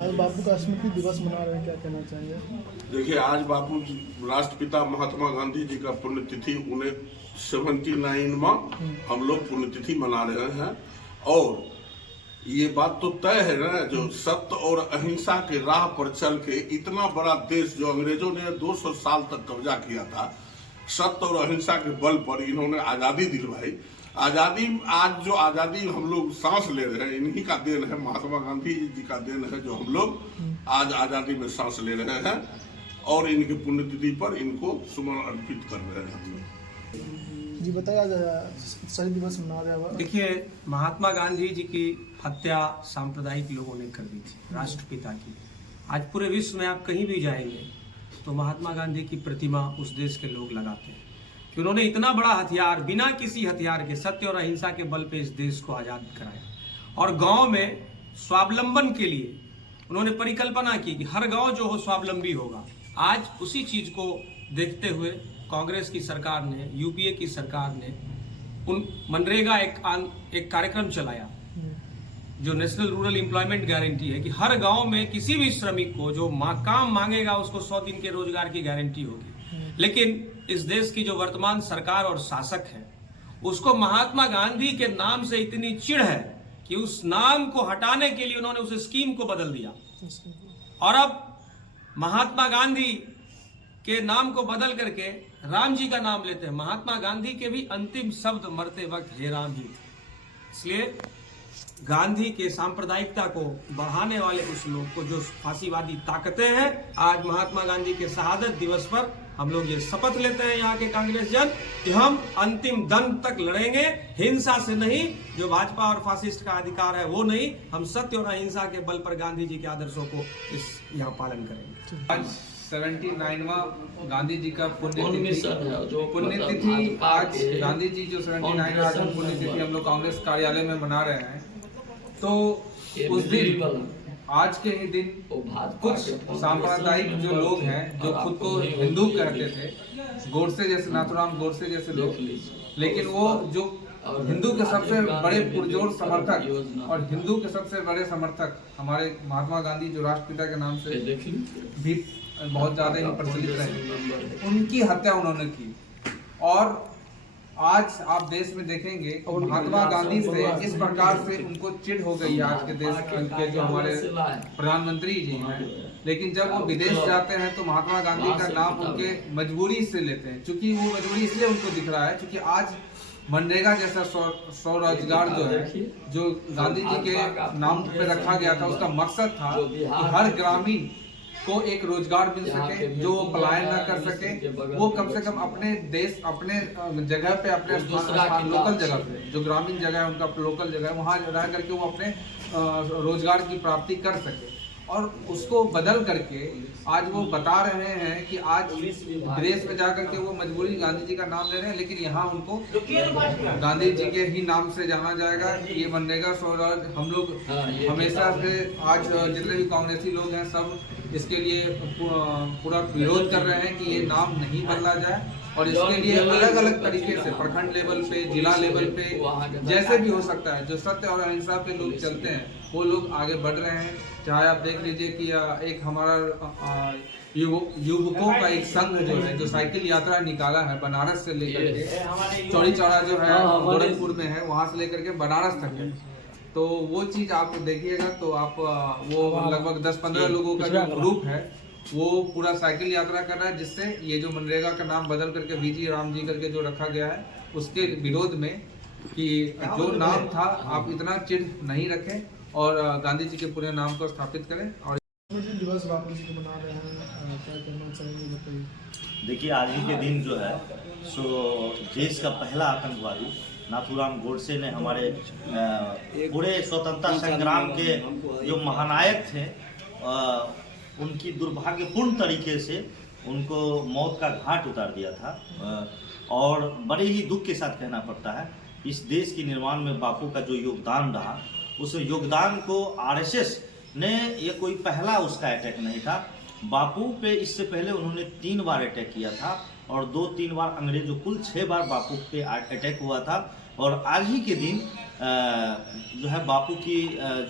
आज बापू का स्मृति दिवस मना रहे हैं, क्या कहना चाहेंगे? देखिए, आज बापू राष्ट्रपिता महात्मा गांधी जी का पुण्यतिथि 79वां हम लोग पुण्यतिथि मना रहे हैं। और ये बात तो तय है ना, जो सत्य और अहिंसा के राह पर चल के इतना बड़ा देश जो अंग्रेजों ने 200 साल तक कब्जा किया था, सत्य और अहिंसा के बल पर इन्होंने आजादी दिलवाई। आजादी, आज जो आजादी हम लोग सांस ले रहे हैं, इन्हीं का देन है, महात्मा गांधी जी का देन है, जो हम लोग आज आजादी में सांस ले रहे हैं। और इनके पुण्यतिथि पर इनको सुमन अर्पित कर रहे हैं हम लोग। जी बताया जाए, शहीद दिवस मना रहे हैं। देखिए, महात्मा गांधी जी की हत्या सांप्रदायिक लोगों ने कर दी थी, राष्ट्रपिता की। आज पूरे विश्व में आप कहीं भी जाएंगे तो महात्मा गांधी की प्रतिमा उस देश के लोग लगाते हैं कि उन्होंने इतना बड़ा हथियार, बिना किसी हथियार के, सत्य और अहिंसा के बल पे इस देश को आजाद कराया। और गांव में स्वावलंबन के लिए उन्होंने परिकल्पना की कि हर गांव जो हो स्वावलंबी होगा। आज उसी चीज को देखते हुए कांग्रेस की सरकार ने, यूपीए की सरकार ने उन मनरेगा एक कार्यक्रम चलाया जो नेशनल रूरल एम्प्लॉयमेंट गारंटी है कि हर गांव में किसी भी श्रमिक को जो काम मांगेगा उसको 100 दिन के रोजगार की गारंटी होगी। लेकिन इस देश की जो वर्तमान सरकार और शासक है, उसको महात्मा गांधी के नाम से इतनी चिढ़ है कि उस नाम को हटाने के लिए उन्होंने उस स्कीम को बदल दिया। और अब महात्मा गांधी के नाम को बदल करके राम जी का नाम लेते हैं। महात्मा गांधी के भी अंतिम शब्द मरते वक्त हे राम ही थे। इसलिए गांधी के सांप्रदायिकता को बढ़ाने वाले उस लोग को, जो फांसीवादी ताकतें हैं, आज महात्मा गांधी के शहादत दिवस पर हम लोग ये शपथ लेते हैं यहाँ के कांग्रेस जन कि हम अंतिम दम तक लड़ेंगे, हिंसा से नहीं। जो भाजपा और फासिस्ट का अधिकार है वो नहीं, हम सत्य और अहिंसा के बल पर गांधी जी के आदर्शों को यहाँ पालन करेंगे। आज 79वां गांधी जी का पुण्यतिथि आज गांधी जी जो 79वां पुण्यतिथि हम लोग कांग्रेस कार्यालय में मना रहे हैं। तो उस दिन, आज के ही दिन, कुछ सांप्रदायिक जो लोग हैं, जो खुद को हिंदू कहते थे, गोडसे जैसे, नाथूराम गोडसे जैसे लोग, लेकिन वो जो हिंदू के सबसे बड़े पुरजोर समर्थक और हिंदू के सबसे बड़े समर्थक हमारे महात्मा गांधी, जो राष्ट्रपिता के नाम से भी बहुत ज्यादा ही प्रचलित रहे, उनकी हत्या उन्होंने की। और आज आप देश में देखेंगे महात्मा गांधी से इस प्रकार से उनको चिढ़ हो गई है आज के देश के जो हमारे प्रधानमंत्री जी हैं। लेकिन जब वो विदेश जाते हैं तो महात्मा गांधी का नाम उनके मजबूरी से लेते हैं, क्योंकि वो मजबूरी इसलिए उनको दिख रहा है क्योंकि आज मनरेगा जैसा स्वरोजगार जो है, जो गांधी जी के नाम पे रखा गया था, उसका मकसद था कि हर ग्रामीण को एक रोजगार मिल सके, जो वो पलायन ना कर सके, वो कम से कम अपने देश, अपने जगह पे, अपने लोकल जगह पे, जो ग्रामीण जगह है उनका लोकल जगह है, वहाँ रह करके वो अपने रोजगार की प्राप्ति कर सके। और उसको बदल करके आज वो बता रहे हैं कि आज विदेश में जाकर के वो मजबूरी गांधी जी का नाम ले रहे हैं, लेकिन यहाँ उनको गांधी जी के ही नाम से जाना जाएगा। ये मनरेगा स्वरोजगार हम लोग हमेशा से, आज जितने भी कांग्रेसी लोग हैं, सब इसके लिए पूरा विरोध कर रहे हैं कि ये नाम नहीं बदला जाए। और इसके लिए अलग अलग तरीके से प्रखंड लेवल पे, जिला लेवल पे, जैसे भी हो सकता है, जो सत्य और अहिंसा पे लोग चलते हैं वो लोग आगे बढ़ रहे हैं। चाहे आप देख लीजिए कि एक हमारा युवकों का एक संघ जो है, जो साइकिल यात्रा निकाला है बनारस से लेकर के चौड़ी चौड़ा जो है गोरखपुर में है, वहां से लेकर के बनारस तक है। तो वो चीज आप देखिएगा तो आप, वो लगभग 10-15 लोगों का जो ग्रुप है वो पूरा साइकिल यात्रा कर रहा है, जिससे ये जो मनरेगा का नाम बदल करके वीजी राम जी करके जो रखा गया है, उसके विरोध में कि जो नाम था आप इतना चिढ़ नहीं रखें और गांधी जी के पूरे नाम को स्थापित करें। और दिवस बापू जी को मना रहे हैं, क्या करना चाहेंगे बताइए? देखिए, आज ही के दिन जो है सो देश का पहला आतंकवादी नाथूराम गोडसे ने हमारे पूरे स्वतंत्रता संग्राम के जो महानायक थे, उनकी दुर्भाग्यपूर्ण तरीके से उनको मौत का घाट उतार दिया था। और बड़े ही दुख के साथ कहना पड़ता है, इस देश के निर्माण में बापू का जो योगदान रहा, उस योगदान को आरएसएस ने, ये कोई पहला उसका अटैक नहीं था। बापू पे इससे पहले उन्होंने 3 बार अटैक किया था और 2-3 बार अंग्रेजों, कुल 6 बार बापू पे अटैक हुआ था। और आज ही के दिन जो है बापू की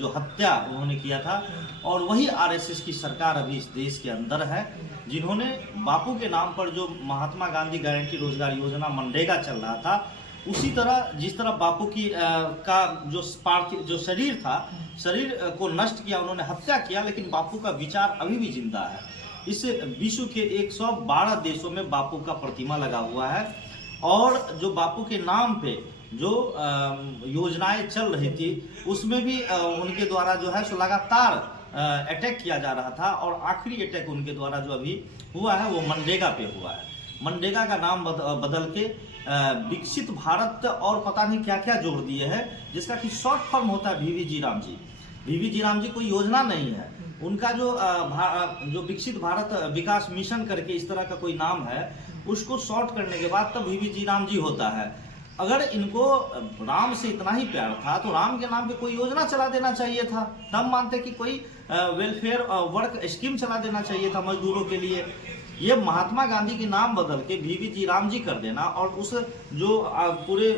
जो हत्या उन्होंने किया था, और वही आरएसएस की सरकार अभी इस देश के अंदर है, जिन्होंने बापू के नाम पर जो महात्मा गांधी गारंटी रोजगार योजना मनरेगा चल रहा था, उसी तरह जिस तरह बापू की का जो शरीर था, शरीर को नष्ट किया उन्होंने, हत्या किया, लेकिन बापू का विचार अभी भी जिंदा है। इस विश्व के 112 देशों में बापू का प्रतिमा लगा हुआ है, और जो बापू के नाम पे जो योजनाएं चल रही थी उसमें भी उनके द्वारा जो है सो लगातार अटैक किया जा रहा था, और आखिरी अटैक उनके द्वारा जो अभी हुआ है वो मनरेगा पे हुआ है। मनरेगा का नाम बदल के विकसित भारत और पता नहीं क्या क्या जोड़ दिए हैं, जिसका कि शॉर्ट फॉर्म होता है VVG राम जी। VVG राम जी कोई योजना नहीं है, उनका जो विकसित भारत विकास मिशन करके इस तरह का कोई नाम है, उसको शॉर्ट करने के बाद तब VVG राम जी होता है। अगर इनको राम से इतना ही प्यार था तो राम के नाम पे कोई योजना चला देना चाहिए था, तब मानते कि कोई वेलफेयर वर्क स्कीम चला देना चाहिए था मजदूरों के लिए। ये महात्मा गांधी के नाम बदल के VVG राम जी कर देना, और उस जो पूरे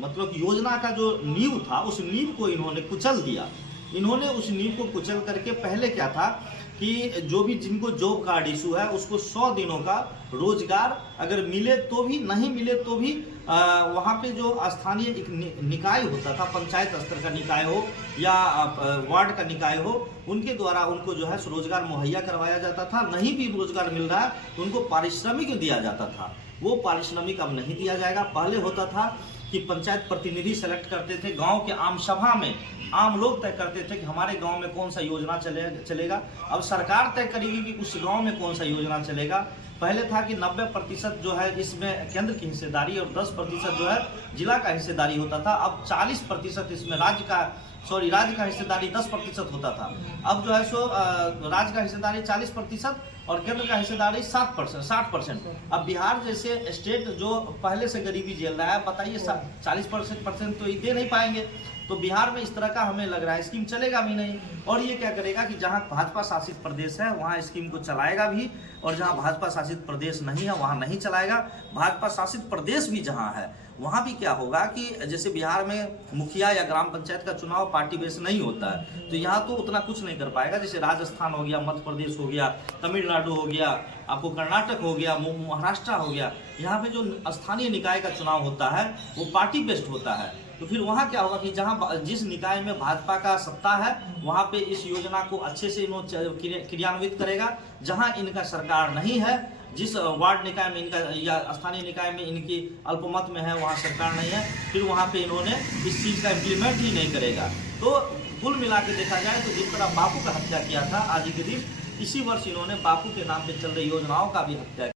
मतलब योजना का जो नींव था, उस नींव को इन्होंने कुचल दिया। इन्होंने उस नींव को कुचल करके पहले क्या था कि जो भी जिनको जॉब कार्ड इशू है उसको 100 दिनों का रोजगार अगर मिले तो भी, नहीं मिले तो भी वहाँ पे जो स्थानीय एक निकाय होता था, पंचायत स्तर का निकाय हो या वार्ड का निकाय हो, उनके द्वारा उनको जो है रोजगार मुहैया करवाया जाता था। नहीं भी रोजगार मिल रहा है तो उनको पारिश्रमिक दिया जाता था। वो पारिश्रमिक अब नहीं दिया जाएगा। पहले होता था कि पंचायत प्रतिनिधि सेलेक्ट करते थे, गांव के आम सभा में आम लोग तय करते थे कि हमारे गांव में कौन सा योजना चलेगा। अब सरकार तय करेगी कि उस गांव में कौन सा योजना चलेगा। पहले था कि 90% जो है इसमें केंद्र की हिस्सेदारी और 10% जो है जिला का हिस्सेदारी होता था। अब 40% इसमें राज्य का हिस्सेदारी 10% होता था। अब जो है सो राज्य का हिस्सेदारी 40% और केंद्र का हिस्सेदारी 60%। अब बिहार जैसे स्टेट जो पहले से गरीबी झेल रहा है, बताइए 40% तो ये दे नहीं पाएंगे। तो बिहार में इस तरह का हमें लग रहा है स्कीम चलेगा भी नहीं। और ये क्या करेगा कि जहां भाजपा शासित प्रदेश है वहां स्कीम को चलाएगा भी, और जहां भाजपा शासित प्रदेश नहीं है वहां नहीं चलाएगा। भाजपा शासित प्रदेश भी जहां है वहां भी क्या होगा कि जैसे बिहार में मुखिया या ग्राम पंचायत का चुनाव पार्टी बेस नहीं होता है, तो यहाँ तो उतना कुछ नहीं कर पाएगा। जैसे राजस्थान हो गया, मध्य प्रदेश हो गया, तमिलनाडु हो गया, आपको कर्नाटक हो गया, महाराष्ट्र हो गया, यहाँ पे जो स्थानीय निकाय का चुनाव होता है वो पार्टी बेस्ड होता है। तो फिर वहाँ क्या होगा कि जहाँ जिस निकाय में भाजपा का सत्ता है वहाँ पे इस योजना को अच्छे से क्रियान्वित करेगा। जहाँ इनका सरकार नहीं है, जिस वार्ड निकाय में इनका या स्थानीय निकाय में इनकी अल्पमत में है वहाँ सरकार नहीं है, फिर वहाँ पे इन्होंने इस चीज़ का इम्प्लीमेंट ही नहीं करेगा। तो कुल मिला के देखा जाए तो जिस तरह बापू का हत्या किया था आज के दिन, इसी वर्ष इन्होंने बापू के नाम पे चल रही योजनाओं का भी हत्या